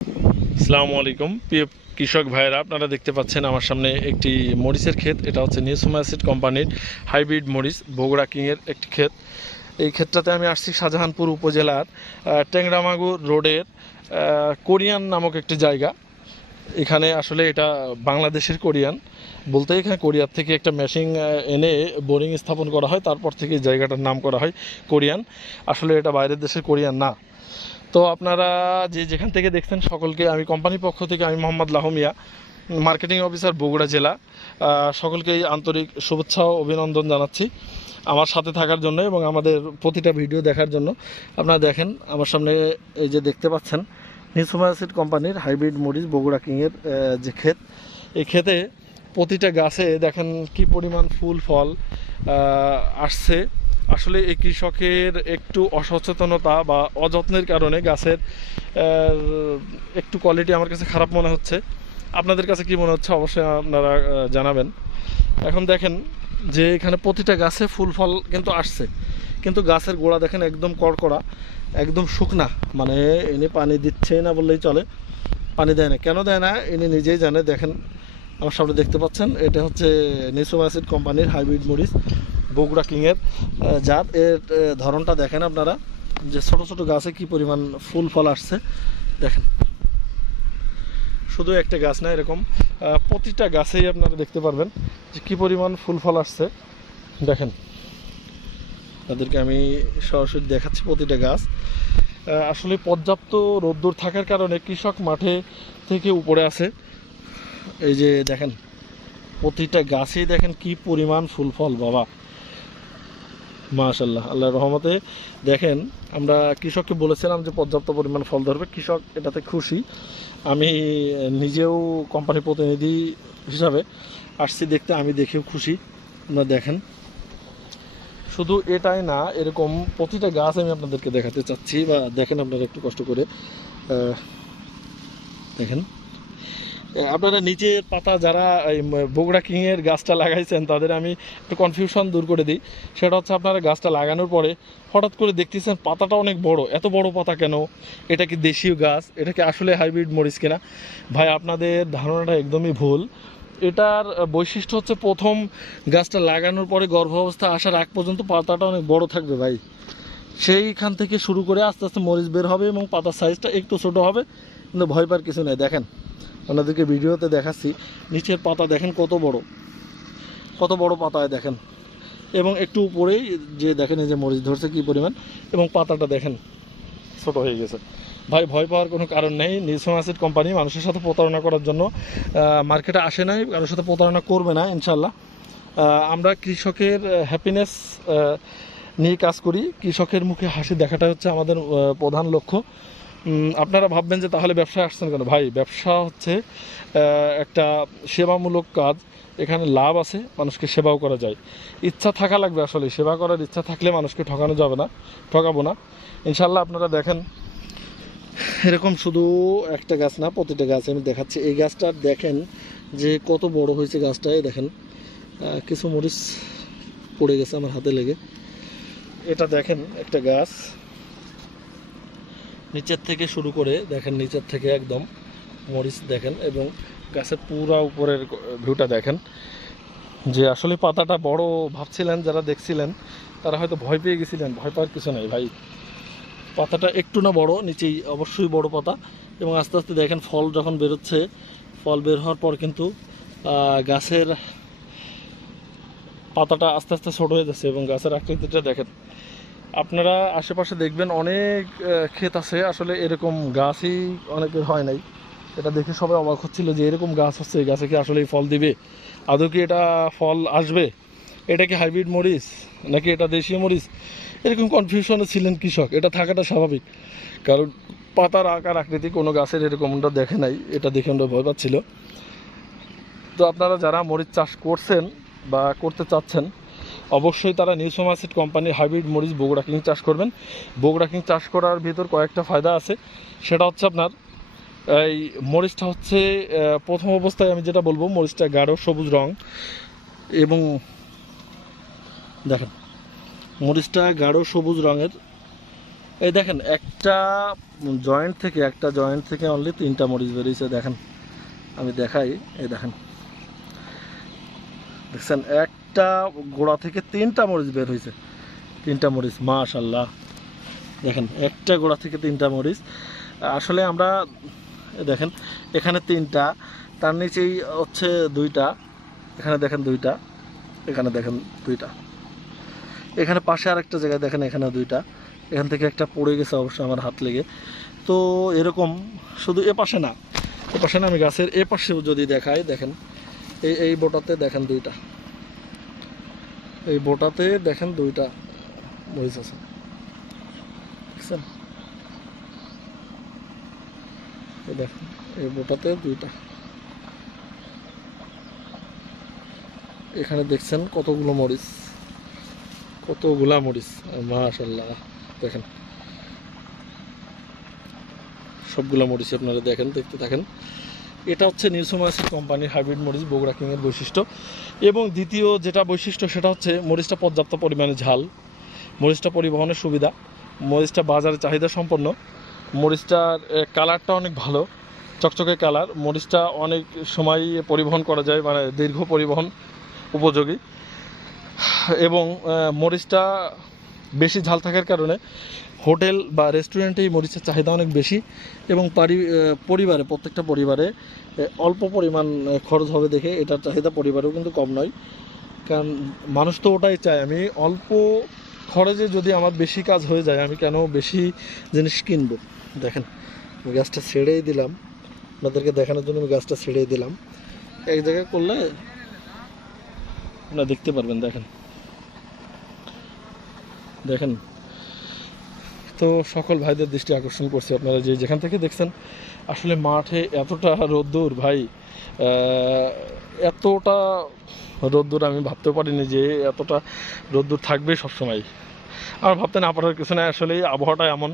আসসালামু আলাইকুম প্রিয় কৃষক ভাইয়েরা, আপনারা দেখতে পাচ্ছেন আমার সামনে একটি মরিচের ক্ষেত। এটা হচ্ছে নিউসোমাসিড কোম্পানির হাইব্রিড মরিচ বগুড়া কিংয়ের একটি ক্ষেত। এই ক্ষেতটাতে আমি আসছি শাহজাহানপুর উপজেলার টেংরামাগুর রোডের কোরিয়ান নামক একটি জায়গা। এখানে আসলে এটা বাংলাদেশের কোরিয়ান বলতে, এখানে কোরিয়ার থেকে একটা মেশিন এনে বোরিং স্থাপন করা হয়, তারপর থেকে এই জায়গাটার নাম করা হয় কোরিয়ান। আসলে এটা বাইরের দেশের কোরিয়ান না। তো আপনারা যেখান থেকে দেখছেন সকলকে আমি কোম্পানির পক্ষ থেকে, আমি মোহাম্মদ লাহমিয়া, মার্কেটিং অফিসার বগুড়া জেলা, সকলকেই আন্তরিক শুভেচ্ছা ও অভিনন্দন জানাচ্ছি আমার সাথে থাকার জন্য এবং আমাদের প্রতিটা ভিডিও দেখার জন্য। আপনারা দেখেন আমার সামনে এই যে দেখতে পাচ্ছেন নিউসোমাসিড কোম্পানির হাইব্রিড মরিচ বগুড়া কিংয়ের যে ক্ষেত, এই ক্ষেতে প্রতিটা গাছে দেখেন কি পরিমাণ ফুল ফল আসছে। আসলে এই কৃষকের একটু অসচেতনতা বা অযত্নের কারণে গাছের একটু কোয়ালিটি আমার কাছে খারাপ মনে হচ্ছে। আপনাদের কাছে কি মনে হচ্ছে অবশ্যই আপনারা জানাবেন। এখন দেখেন যে এখানে প্রতিটা গাছে ফুল ফল কিন্তু আসছে, কিন্তু গাছের গোড়া দেখেন একদম কড়কড়া, একদম শুকনা, মানে ইনি পানি দিচ্ছে না বললেই চলে, পানি দেয় না। কেন দেয় না ইনি নিজেই জানে। দেখেন আমার সামনে দেখতে পাচ্ছেন এটা হচ্ছে নিউসোমাসিড কোম্পানির হাইব্রিড মরিচ বগুড়া কিংয়ের জাত। এর ধরনটা দেখেন আপনারা, যে ছোট ছোট গাছে কি পরিমাণ ফুল ফল আসছে দেখেন। শুধু একটা গাছ না, এরকম প্রতিটা গাছেই আপনারা দেখতে পারবেন যে কি পরিমাণ ফুল ফল আসছে। দেখেন তাদেরকে আমি সরাসরি দেখাচ্ছি প্রতিটা গাছ। আসলে পর্যাপ্ত রোদ্দুর থাকার কারণে কৃষক মাঠে থেকে উপরে আসে। এই যে দেখেন প্রতিটা গাছেই দেখেন কি পরিমাণ ফুল ফল, বাবা মাশাআল্লাহ, আল্লাহর রহমতে। দেখেন আমরা কৃষককে বলেছিলাম যে পর্যাপ্ত পরিমাণ ফল ধরবে, কৃষক এটাতে খুশি। আমি নিজেও কোম্পানির প্রতিনিধি হিসাবে আসছি দেখতে, আমি দেখেও খুশি। আপনারা দেখেন শুধু এটাই না, এরকম প্রতিটা গাছ আমি আপনাদেরকে দেখাতে চাচ্ছি, বা দেখেন আপনারা একটু কষ্ট করে দেখেন। আপনারা নিচের পাতা যারা এই বগুড়া কিংয়ের গাছটা লাগাইছেন তাদের আমি একটু কনফিউশন দূর করে দিই। সেটা হচ্ছে আপনারা গাছটা লাগানোর পরে হঠাৎ করে দেখতেছেন পাতাটা অনেক বড়, এত বড় পাতা কেন? এটা কি দেশীয় গাছ? এটা কি আসলে হাইব্রিড মরিচ কিনা? ভাই আপনাদের ধারণাটা একদমই ভুল। এটার বৈশিষ্ট্য হচ্ছে প্রথম গাছটা লাগানোর পরে গর্ভাবস্থা আসার আগ পর্যন্ত পাতাটা অনেক বড় থাকবে ভাই। সেইখান থেকে শুরু করে আস্তে আস্তে মরিচ বের হবে এবং পাতার সাইজটা একটু ছোট হবে, কিন্তু ভয় পাওয়ার কিছু নেই। দেখেন আপনাদেরকে ভিডিওতে দেখাচ্ছি, নিচের পাতা দেখেন কত বড়, কত বড় পাতায় দেখেন, এবং একটু উপরেই যে দেখেন এই যে মরিচ ধরছে কি পরিমাণ, এবং পাতাটা দেখেন ছোট হয়ে গেছে। ভাই ভয় পাওয়ার কোনো কারণ নেই। নিউসোমাসিড কোম্পানি মানুষের সাথে প্রতারণা করার জন্য মার্কেটে আসে নাই, কারোর সাথে প্রতারণা করবে না ইনশাল্লাহ। আমরা কৃষকের হ্যাপিনেস নিয়ে কাজ করি, কৃষকের মুখে হাসি দেখাটা হচ্ছে আমাদের প্রধান লক্ষ্য। আপনারা ভাববেন যে তাহলে ব্যবসায় আসছেন কেন? ভাই ব্যবসা হচ্ছে একটা সেবামূলক কাজ, এখানে লাভ আছে, মানুষকে সেবাও করা যায়। ইচ্ছা থাকা লাগবে, আসলে সেবা করার ইচ্ছা থাকলে মানুষকে ঠকানো যাবে না, ঠকাবো না ইনশাল্লাহ। আপনারা দেখেন এরকম শুধু একটা গাছ না, প্রতিটা গাছ আমি দেখাচ্ছি। এই গাছটা দেখেন যে কত বড় হয়েছে গাছটায়, দেখেন কিছু মরিচ পড়ে গেছে আমার হাতে লেগে। এটা দেখেন একটা গাছ নিচের থেকে শুরু করে দেখেন, নিচের থেকে একদম মরিচ দেখেন, এবং গাছের পুরা উপরের ভিউটা দেখেন। যে আসলে পাতাটা বড় ভাবছিলেন যারা দেখছিলেন তারা হয়তো ভয় পেয়ে গেছিলেন, ভয় পাওয়ার কিছু নাই ভাই। পাতাটা একটু না বড়, নিচেই অবশ্যই বড় পাতা, এবং আস্তে আস্তে দেখেন ফল যখন বেরোচ্ছে, ফল বের হওয়ার পর কিন্তু গাছের পাতাটা আস্তে আস্তে ছোট হয়ে যাচ্ছে, এবং গাছের আকৃতিটা দেখেন। আপনারা আশেপাশে দেখবেন অনেক ক্ষেত আছে, আসলে এরকম গাছই অনেকের হয় নাই। এটা দেখে সবাই অবাক হচ্ছিল যে এরকম গাছ হচ্ছে, এই গাছে কি আসলে ফল দিবে, আদৌ কি এটা ফল আসবে, এটা কি হাইব্রিড মরিচ নাকি এটা দেশীয় মরিচ, এরকম কনফিউশনে ছিলেন কৃষক। এটা থাকাটা স্বাভাবিক, কারণ পাতার আকার আকৃতি কোনো গাছের এরকমটা দেখে নাই, এটা দেখে আমরা ভয় পাচ্ছিল। তো আপনারা যারা মরিচ চাষ করছেন বা করতে চাচ্ছেন, অবশ্যই তারা নিউসোমাসিড কোম্পানির হাইব্রিড মরিচ বগুড়া কিং চাষ করবেন। বগুড়া কিং চাষ করার ভিতর কয়েকটা ফায়দা আছে। সেটা হচ্ছে আপনার এই মরিচটা হচ্ছে প্রথম অবস্থায় আমি যেটা বলবো, মরিচটা গাঢ় সবুজ রং, এবং দেখেন মরিচটা গাঢ় সবুজ রঙের, এই দেখেন একটা জয়েন্ট থেকে অনলি 3টা মরিচ বেরিয়েছে। দেখেন আমি দেখাই, এই দেখেন দেখছেন একটা গোড়া থেকে 3টা মরিচ বের হয়েছে। 3টা মরিচ মাশাআল্লাহ। দেখেন একটা গোড়া থেকে 3টা মরিচ। আসলে আমরা দেখেন এখানে 3টা, তার নিচেই হচ্ছে 2টা, এখানে দেখেন 2টা, এখানে দেখেন 2টা, এখানে পাশে আরেকটা জায়গায় দেখেন এখানে 2টা, এখান থেকে একটা পড়ে গেছে অবশ্য আমার হাত লেগে। তো এরকম শুধু এ পাশে না, আমি গাছের এ পাশেও যদি দেখাই, দেখেন এই বোটাতে দেখেন 2টা, এই বোটাতে দেখেন 2টা মরিচ আছে, দেখছেন? এই দেখেন এই বোটাতে 2টা, এখানে দেখছেন কতগুলো মরিচ, কতগুলা মরিচ মাশাআল্লাহ। দেখেন সবগুলা মরিচ আপনারা দেখেন, দেখতে থাকেন। এটা হচ্ছে নিউসোমাইসিড কোম্পানির হাইব্রিড মরিচ বগুড়া কিংয়ের বৈশিষ্ট্য। এবং দ্বিতীয় যেটা বৈশিষ্ট্য সেটা হচ্ছে মরিচটা পর্যাপ্ত পরিমাণে ঝাল, মরিচটা পরিবহনের সুবিধা, মরিচটা বাজারে চাহিদা সম্পন্ন, মরিচটার কালারটা অনেক ভালো, চকচকে কালার, মরিচটা অনেক সময় পরিবহন করা যায়, মানে দীর্ঘ পরিবহন উপযোগী। এবং মরিচটা বেশি ঝাল থাকার কারণে হোটেল বা রেস্টুরেন্টে এই মরিচের চাহিদা অনেক বেশি। এবং পরিবারে প্রত্যেকটা পরিবারে অল্প পরিমাণ খরচ হবে দেখে এটার চাহিদা পরিবারেও কিন্তু কম নয়, কারণ মানুষ তো ওটাই চায়, আমি অল্প খরচে যদি আমার বেশি কাজ হয়ে যায় আমি কেন বেশি জিনিস কিনবো। দেখেন আমি গাছটা ছেড়েই দিলাম আপনাদেরকে দেখানোর জন্য, আমি গাছটা ছেড়েই দিলাম, এক জায়গায় করলে আপনারা দেখতে পারবেন। দেখেন দেখেন তো সকল ভাইদের দৃষ্টি আকর্ষণ করছে, আপনারা যেখান থেকে দেখছেন। আসলে মাঠে এতটা রোদ্দুর ভাই, এতটা রোদ্দুর আমি ভাবতেও পারিনি যে এতটা রোদ্দুর থাকবে সবসময়। আমার ভাবতে না পারার কিছু না, আসলে আবহাওয়াটা এমন।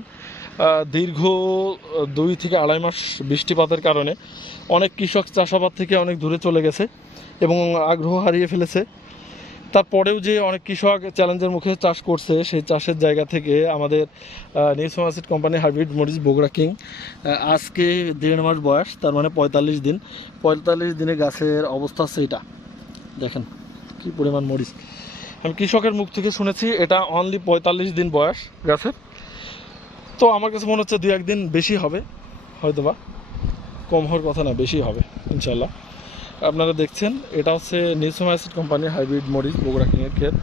দীর্ঘ 2 থেকে 2.5 মাস বৃষ্টিপাতের কারণে অনেক কৃষক চাষাবাদ থেকে অনেক দূরে চলে গেছে এবং আগ্রহ হারিয়ে ফেলেছে। তারপরেও যে অনেক কৃষক চ্যালেঞ্জের মুখে চাষ করছে, সেই চাষের জায়গা থেকে আমাদের নিউসোমাইসিড কোম্পানি হাইব্রিড মরিচ বগুড়া কিং আজকে 1.5 মাস বয়স, তার মানে 45 দিন। 45 দিনে গাছের অবস্থা সেইটা দেখেন কি পরিমাণ মরিচ। আমি কৃষকের মুখ থেকে শুনেছি এটা অনলি 45 দিন বয়স গাছের। তো আমার কাছে মনে হচ্ছে 2-1 দিন বেশি হবে, হয়তোবা কম হওয়ার কথা না, বেশি হবে ইনশাল্লাহ। আপনারা দেখছেন এটা হচ্ছে নিউসোমাইসিড কোম্পানির হাইব্রিড মরিচ বগুড়া কিংয়ের ক্ষেত।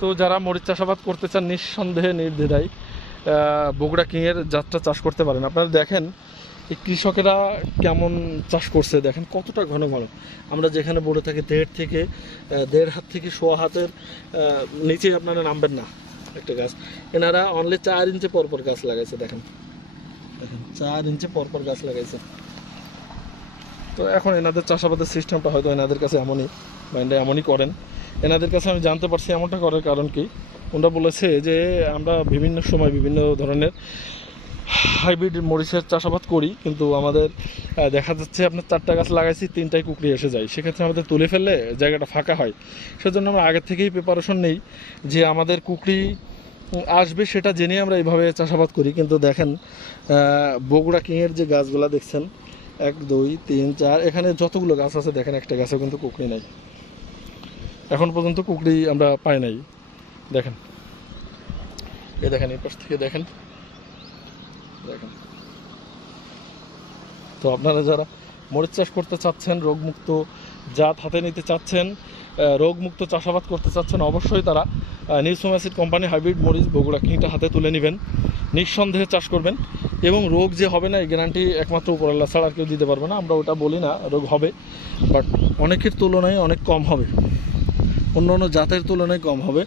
তো যারা মরিচ চাষাবাদ করতে চান নিঃসন্দেহে নির্দ্বিধায় বগুড়া কিংয়ের জাতটা চাষ করতে পারেন। আপনারা দেখেন এই কৃষকেরা কেমন চাষ করছে, দেখেন কতটা ঘন ঘন। আমরা যেখানে বলে থাকি 1.5 হাত থেকে 1.25 হাতের নিচে আপনারা নামবেন না একটা গাছ, এনারা অনলি 4 ইঞ্চি পরপর গাছ লাগাইছে। দেখেন দেখেন 4 ইঞ্চি পরপর গাছ লাগাইছে। তো এখন এনাদের চাষাবাদের সিস্টেমটা হয়তো এনাদের কাছে এমনই, বা এনারা এমনই করেন। এনাদের কাছে আমি জানতে পারছি এমনটা করার কারণ কি, ওনারা বলেছে যে আমরা বিভিন্ন সময় বিভিন্ন ধরনের হাইব্রিড মরিচের চাষাবাদ করি, কিন্তু আমাদের দেখা যাচ্ছে আপনার 4টা গাছ লাগাইছি 3টায় কুকড়ি এসে যায়, সেক্ষেত্রে আমাদের তুলে ফেললে জায়গাটা ফাঁকা হয়। সেজন্য আমরা আগে থেকেই প্রিপারেশন নেই যে আমাদের কুকড়ি আসবে সেটা জেনে আমরা এইভাবে চাষাবাদ করি। কিন্তু দেখেন বগুড়া কিংয়ের যে গাছগুলো দেখছেন 1 2 3 4, এখানে যতগুলো গাছ আছে দেখেন একটা গাছেও কিন্তু কুকড়ি নাই, এখন পর্যন্ত কুকড়ি আমরা পাই নাই। দেখেন এই দেখেন এই পাশ থেকে দেখেন দেখেন। তো আপনারা যারা মরিচ চাষ করতে চাচ্ছেন, রোগমুক্ত জাত হাতে নিতে চাচ্ছেন, রোগমুক্ত চাষাবাদ করতে চাচ্ছেন, অবশ্যই তারা নিউসোমাইসিড কোম্পানি হাইব্রিড মরিচ বগুড়া কিংটা হাতে তুলে নেবেন, নিঃসন্দেহে চাষ করবেন। এবং রোগ যে হবে না এই গ্যারান্টি একমাত্র উপরআল্লাহ ছাড়া আর কেউ দিতে পারবে না। আমরা ওটা বলি না, রোগ হবে, বাট অনেকের তুলনায় অনেক কম হবে, অন্য অন্য জাতের তুলনায় কম হবে।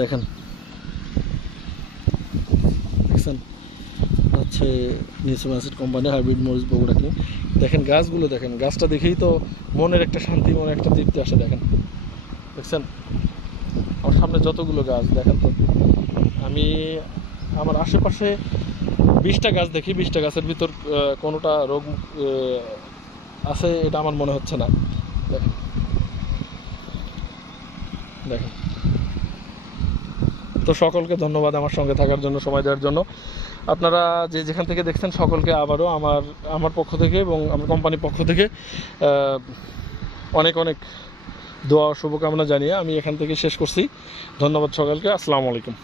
দেখেন দেখছেন হচ্ছে নিউসোমাইসিড কোম্পানি হাইব্রিড মরিচ বগুড়া কিং। দেখেন গাছগুলো দেখেন, গাছটা দেখেই তো মনের একটা শান্তি, মনে একটা তৃপ্তি আসে। দেখেন দেখছেন আমার সামনে যতগুলো গাছ দেখেন, তো আমি আমার আশেপাশে 20টা গাছ দেখি, 20টা গাছের ভিতর কোনোটা রোগ আছে এটা আমার মনে হচ্ছে না। দেখেন দেখেন তো সকলকে ধন্যবাদ আমার সঙ্গে থাকার জন্য, সময় দেওয়ার জন্য। আপনারা যে যেখান থেকে দেখছেন সকলকে আবারও আমার পক্ষ থেকে এবং আমার কোম্পানির পক্ষ থেকে অনেক অনেক দোয়া ও শুভকামনা জানিয়ে আমি এখান থেকে শেষ করছি। ধন্যবাদ সকলকে। আসসালামু আলাইকুম।